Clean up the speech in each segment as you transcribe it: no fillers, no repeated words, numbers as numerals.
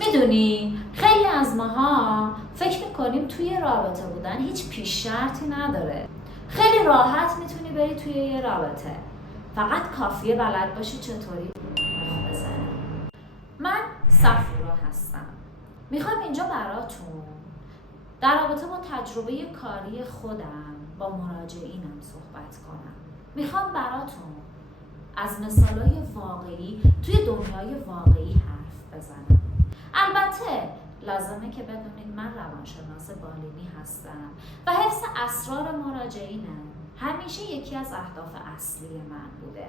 میدونی خیلی از ماها فکر میکنیم توی رابطه بودن هیچ پیش شرطی نداره. خیلی راحت میتونی بری توی یه رابطه، فقط کافیه بلد باشی چطوری مخ بزنی. من صفورا هستم. میخوام اینجا براتون در رابطه با تجربه کاری خودم با مراجعینم صحبت کنم. میخوام براتون از مثالای واقعی توی دنیای واقعی حرف بزنم. البته لازمه که بدونید من روانشناس بالینی هستم و حفظ اسرار مراجعینم همیشه یکی از اهداف اصلی من بوده.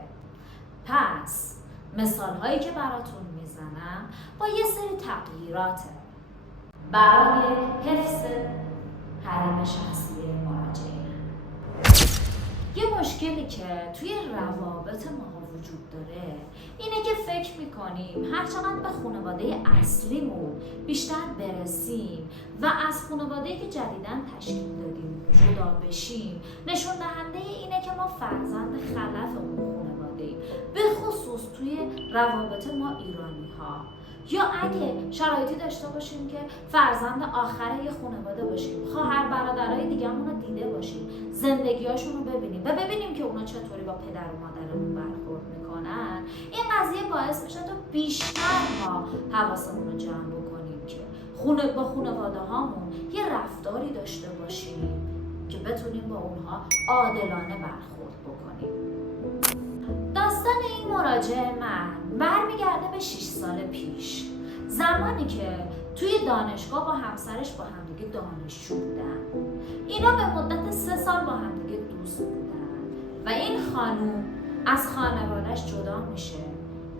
پس مثالهایی که براتون میزنم با یه سری تغییراته برای حفظ حریم شخصی مراجعینم. یه مشکلی که توی روابط ما وجود داره اینه که فکر میکنیم هر چقدر به خانواده اصلیمون بیشتر برسیم و از خانواده‌ای که جدیداً تشکیل دادیم جدا بشیم نشون دهنده اینه که ما فرزند خلف اون خانواده‌ایم، به خصوص توی روابط ما ایرانی‌ها. یا اگه شرایطی داشته باشیم که فرزند آخر یه خانواده باشیم، خواهر برادرای دیگه‌مون رو دیده باشیم، زندگی‌هاشون رو ببینیم و ببینیم که اونا چطوری با پدر و مادرمون برخورد میکنن، این قضیه باعث میشه تا بیشتر ما حواسمون رو جمع بکنیم که با خانواده هامون یه رفتاری داشته باشیم که بتونیم با اونها عادلانه برخورد بکنیم. داستان این مراجع من برمیگرده به 6 سال پیش، زمانی که توی دانشگاه با همسرش با همدیگه دانشجو بودن. اینا به مدت 3 سال با همدیگه دوست بودن و این خانوم از خانواده‌اش جدا میشه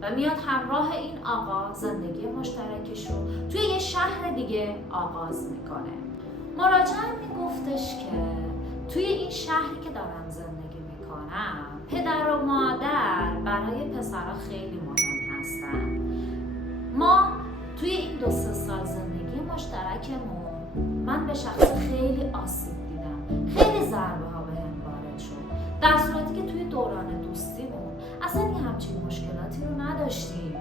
و میاد همراه این آقا زندگی مشترکش رو توی یه شهر دیگه آغاز میکنه. مراجعم میگفتش که توی این شهری که دارم زندگی میکنم پدر و مادر برای پسرها خیلی مهم هستن. ما توی این 2-3 سال زندگی مشترکمون من به شخص خیلی آسیب دیدم، خیلی ضربه ها بهم وارد شد، در صورتی که توی دوران دوستیمون اصلا یه همچین مشکلاتی رو نداشتیم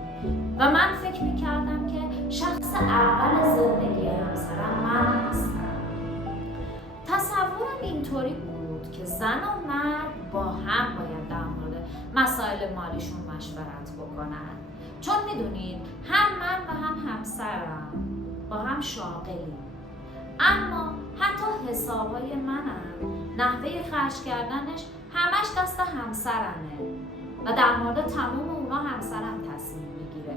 و من فکر میکردم که شخص اول زندگی همسرم من هستم. تصورم اینطوری بود که زن و مرد با هم باید در مورد مسائل مالیشون مشورت بکنن، چون میدونید هم من و هم همسرم با هم شاغلیم، اما حتی حسابای منم نحوه خرج کردنش همش دست همسرمه و در مورد تمام اونا همسرم تصمیم میگیره.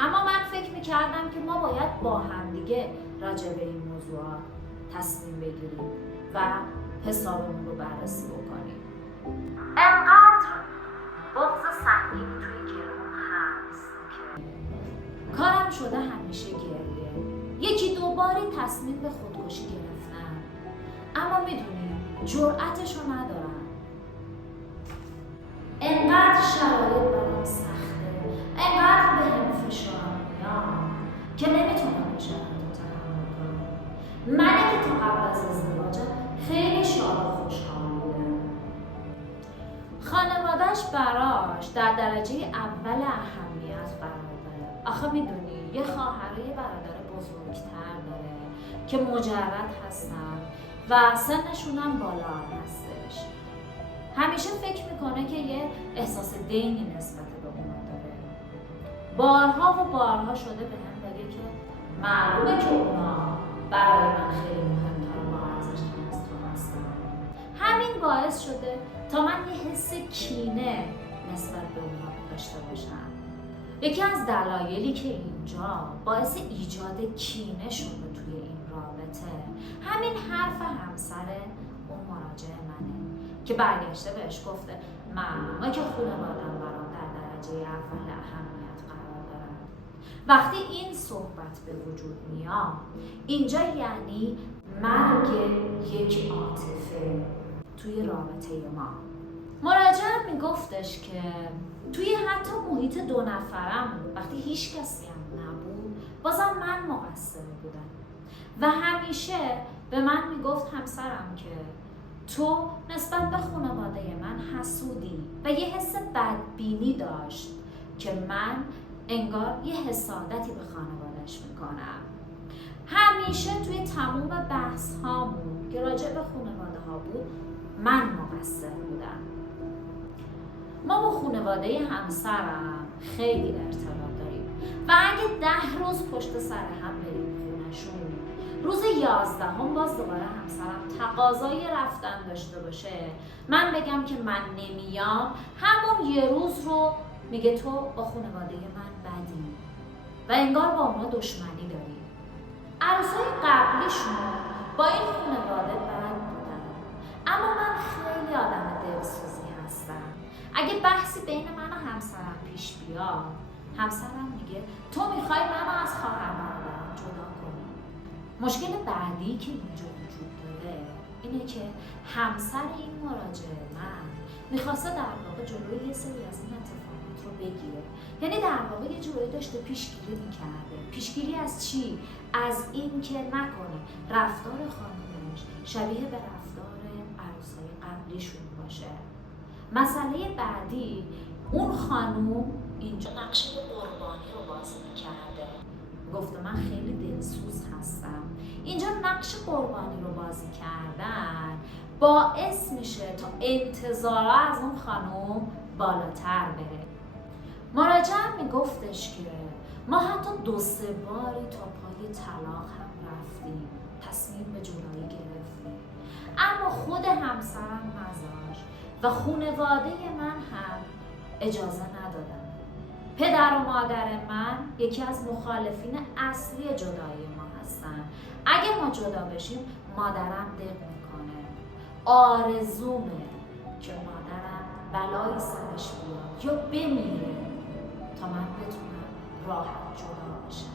اما من فکر میکردم که ما باید با هم دیگه راجع به این موضوعات تصمیم بگیریم و حسابمون رو بررسی بکنیم. انقدر بغض سنگینی توی گلوم هست که کارم شده همیشه گریه. 1-2 باری تصمیم به خودکشی گرفتم، اما میدونی جرأتشو ندارم. انقدر شرایط برام سخته، انقدر بهم فشار میاد که نمیتونم این شرایط رو تحمل کنم. منی که تا قبل از ازدواجم خیلی شاد و خوشحال بودم. خانواده‌اش براش در درجه اول اهمیت قرار داره. آخه میدونی یه خواهر و یه برادر بزرگتر داره که مجرد هستن و سنشون هم بالا هستش. همیشه فکر میکنه که یه احساس دینی نسبت به اونا داره. بارها و بارها شده به هم بگه که معلومه که اونا برای من خیلی مهمتر و با ارزش‌تر از تو هستن. همین باعث شده تا من یه حس کینه نسبت به اونا داشته باشم. یکی از دلایلی که اینجا باعث ایجاد کینه شده توی این رابطه همین حرف همسر اون مراجع منه که برگشته بهش گفته معلومه که خانواده‌ام برام در درجه اول اهمیت قرار دارن. وقتی این صحبت به وجود میاد اینجا یعنی مرگ یک عاطفه توی رابطه ما. مراجعم میگفتش که توی حتی محیط 2 نفرم وقتی هیچ کسی هم نبود بازم من مقصر بودم و همیشه به من میگفت همسرم که تو نسبت به خانواده من حسودی و یه حس بدبینی داشت که من انگار یه حسادتی به خانوادهش تموم بحث هامون که راجع به خانواده ها بود من مقصر بودم. ما با خانواده همسرم خیلی ارتباط داریم و اگه 10 روز پشت سر هم بریم خونشون، روز 11 باز دوباره همسرم تقاضای رفتن داشته باشه، من بگم که من نمیام، همون یه روز رو میگه تو با خانواده من بدی و انگار با اونا دشمنی داری. عروسای قبلیشون با این خانواده بد بودن، اما من خیلی آدم دلسوزی هستم. اگه بحثی بین من و همسرم پیش بیاد، همسرم میگه تو میخوای منو از خواهر برادرم جدا کنی. مشکل بعدی که اینجا وجود داره اینه که همسر این مراجع من میخواسته در واقع جلوی یه سری از این اتفاقات رو بگیره. یعنی در واقع یه جوری داشته پیشگیری میکرده. پیشگیری از چی؟ از این که نکنه رفتار خانمش شبیه به رفتار عروسای قبلیشون باشه. مسئله بعدی، اون خانوم اینجا نقش قربانی رو بازی میکرده. گفته من خیلی دلسوز هستم. اینجا نقش قربانی رو بازی کردن باعث میشه تا انتظارها از اون خانوم بالاتر بره. مراجعم میگفتش که ما حتی 2-3 باری تا پای طلاق هم رفتیم، تصمیم به جدایی گرفتیم، اما خود همسرم نذاشت و خانواده من هم اجازه ندادن. پدر و مادر من یکی از مخالفین اصلی جدایی ما هستن. اگه ما جدا بشیم مادرم دق میکنه، آرزومه که مادرم بلایی سرش بیاد یا بمیره تا من بتونم راحت جدا بشم.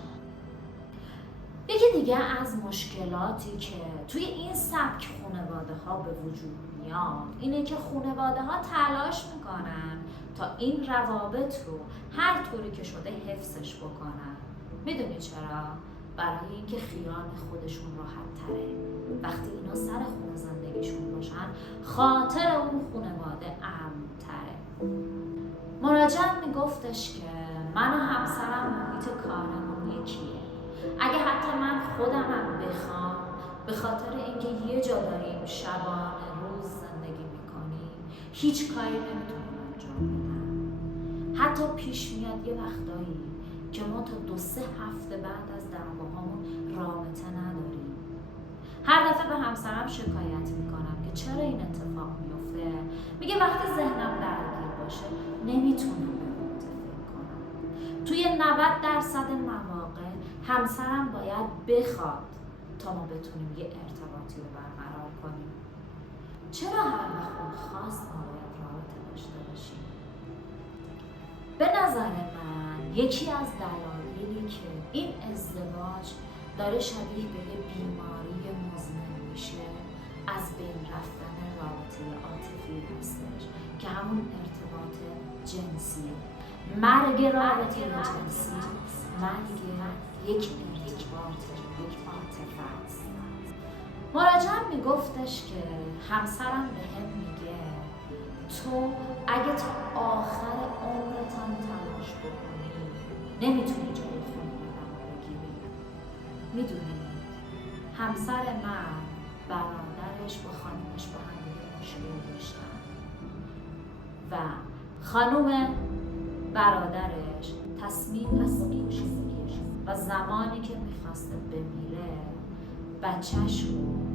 یکی دیگه از مشکلاتی که توی این سبک خانواده ها به وجود میاد اینه که خانواده ها تلاش میکنن تا این روابط رو هر طوری که شده حفظش بکنن. میدونی چرا؟ برای اینکه خیال خودشون راحت تره. وقتی اینا سر خونه زندگیشون باشن خاطر اون خانواده امن تره. مراجعم میگفتش که من و همسرم محیط کارمون یکیه. اگه حتی من خودمم بخوام به خاطر اینکه یه جا داریم شبانه روز زندگی میکنیم هیچ کاری نمیتونیم انجام بدم. حتی پیش میاد یه وقتایی که ما تا 2-3 هفته بعد از دعواهامون رابطه نداریم. هر دفعه به همسرم شکایت میکنم که چرا این اتفاق میفته، میگه وقتی ذهنم درگیر باشه نمیتونم به رابطه فکر کنم. توی 90% مواقع همسرم باید بخواد تا ما بتونیم یه ارتباطی رو برقرار کنیم. چرا هر وقت خواست ما باید رابطه داشته باشیم؟ به نظر من یکی از دلایلی که این ازدواج داره شبیه به یه بیماری مزمن میشه از بین رفتن رابطه عاطفی هستش که همون ارتباط جنسیه. مرگ رابطه جنسی مرگ یک ارتباط، یک عاطفه است. مراجعم میگفتش که همسرم به هم میگه تو اگه تا آخر عمرت هم تلاش بکنی نمیتونی جای خانواده‌مو بگیری. میدونی همسر من برادرش با خانومش با هم مشکل داشتن و خانوم برادرش تصمیم و زمانی که میخواسته بمیره بچه‌ش رو